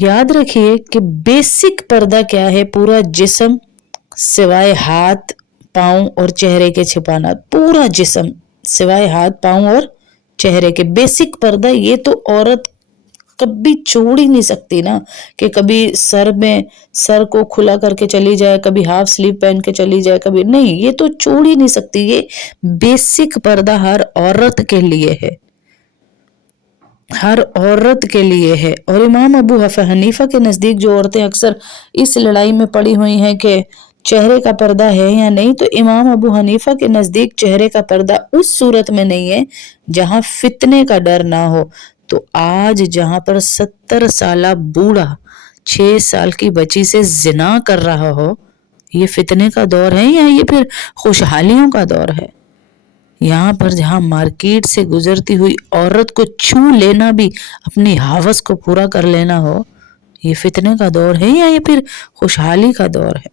याद रखिए कि बेसिक पर्दा क्या है, पूरा जिस्म सिवाय हाथ पाँव और चेहरे के छिपाना, पूरा जिस्म सिवाय हाथ पाँव और चेहरे के। बेसिक पर्दा ये तो औरत कभी छोड़ ही नहीं सकती ना, कि कभी सर को खुला करके चली जाए, कभी हाफ स्लीव पहन के चली जाए, कभी नहीं, ये तो छोड़ ही नहीं सकती। ये बेसिक पर्दा हर औरत के लिए है, हर औरत के लिए है। और इमाम अबू हनीफा के नज़दीक जो औरतें अक्सर इस लड़ाई में पड़ी हुई हैं कि चेहरे का पर्दा है या नहीं, तो इमाम अबू हनीफा के नज़दीक चेहरे का पर्दा उस सूरत में नहीं है जहां फितने का डर ना हो। तो आज जहां पर 70 साल बूढ़ा 6 साल की बच्ची से जिना कर रहा हो, ये फितने का दौर है या ये फिर खुशहालियों का दौर है? यहाँ पर जहाँ मार्केट से गुजरती हुई औरत को छू लेना भी अपनी हवस को पूरा कर लेना हो, ये फितने का दौर है या ये फिर खुशहाली का दौर है?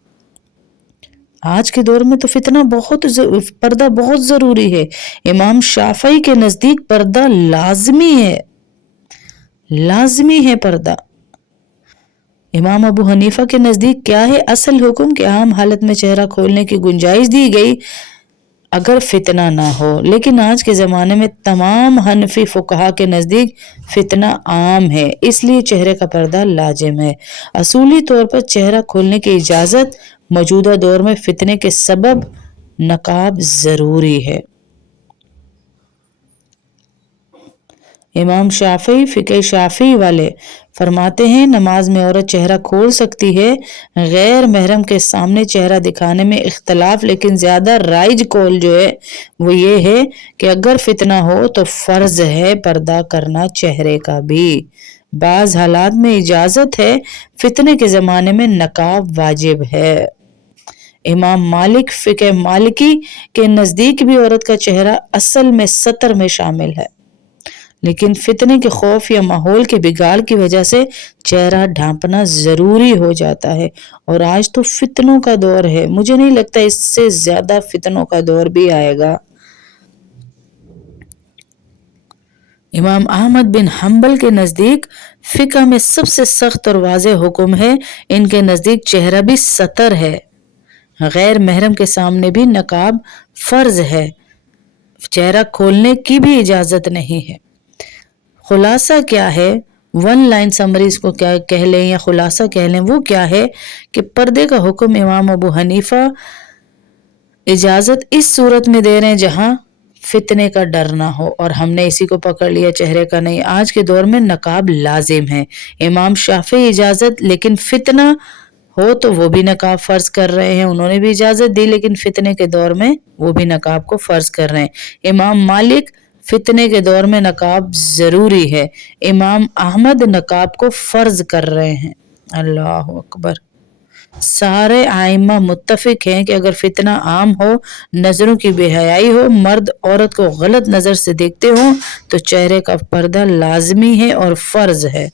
आज के दौर में तो पर्दा बहुत जरूरी है। इमाम शाफई के नजदीक पर्दा लाजमी है पर्दा। इमाम अबू हनीफा के नजदीक क्या है असल हुक्म कि आम हालत में चेहरा खोलने की गुंजाइश दी गई अगर फितना ना हो, लेकिन आज के ज़माने में तमाम हनफी फुकहा के नज़दीक फितना आम है, इसलिए चेहरे का पर्दा लाजिम है। असूली तौर पर चेहरा खोलने की इजाज़त मौजूदा दौर में फितने के सबब नकाब ज़रूरी है। इमाम शाफी फ़िक़े शाफी वाले फरमाते हैं नमाज में औरत चेहरा खोल सकती है, गैर महरम के सामने चेहरा दिखाने में इख्तलाफ, लेकिन ज़्यादा राइज कौल जो है वो ये है कि अगर फितना हो तो फ़र्ज है पर्दा करना चेहरे का भी। बाज़ हालात में इजाज़त है, फितने के ज़माने में नकाब वाजिब है। इमाम मालिक फ़िक़े मालिकी के नज़दीक भी औरत का चेहरा असल में सतर में शामिल है, लेकिन फितने के खौफ या माहौल के बिगाड़ की वजह से चेहरा ढांपना जरूरी हो जाता है। और आज तो फितनों का दौर है, मुझे नहीं लगता इससे ज्यादा फितनों का दौर भी आएगा। इमाम अहमद बिन हम्बल के नज़दीक फिक़ह में सबसे सख्त और वाज़ेह हुक्म है, इनके नज़दीक चेहरा भी सतर है, गैर महरम के सामने भी नकाब फ़र्ज है, चेहरा खोलने की भी इजाज़त नहीं है। खुलासा क्या है, वन लाइन समरी इसको क्या कह लें या खुलासा कह लें, वो क्या है कि पर्दे का हुक्म इमाम अबू हनीफा इजाज़त इस सूरत में दे रहे हैं जहां फितने का डर ना हो, और हमने इसी को पकड़ लिया, चेहरे का नहीं। आज के दौर में नकाब लाजिम है। इमाम शाफी इजाज़त, लेकिन फितना हो तो वो भी नकाब फ़र्ज कर रहे हैं, उन्होंने भी इजाज़त दी, लेकिन फितने के दौर में वो भी नकाब को फ़र्ज कर रहे हैं। इमाम मालिक फितने के दौर में नकाब ज़रूरी है, इमाम अहमद नकाब को फ़र्ज कर रहे हैं। अल्लाह अकबर। सारे आइम्मा मुत्तफिक हैं कि अगर फितना आम हो, नज़रों की बेहयाई हो, मर्द औरत को गलत नज़र से देखते हो, तो चेहरे का पर्दा लाजमी है और फ़र्ज है।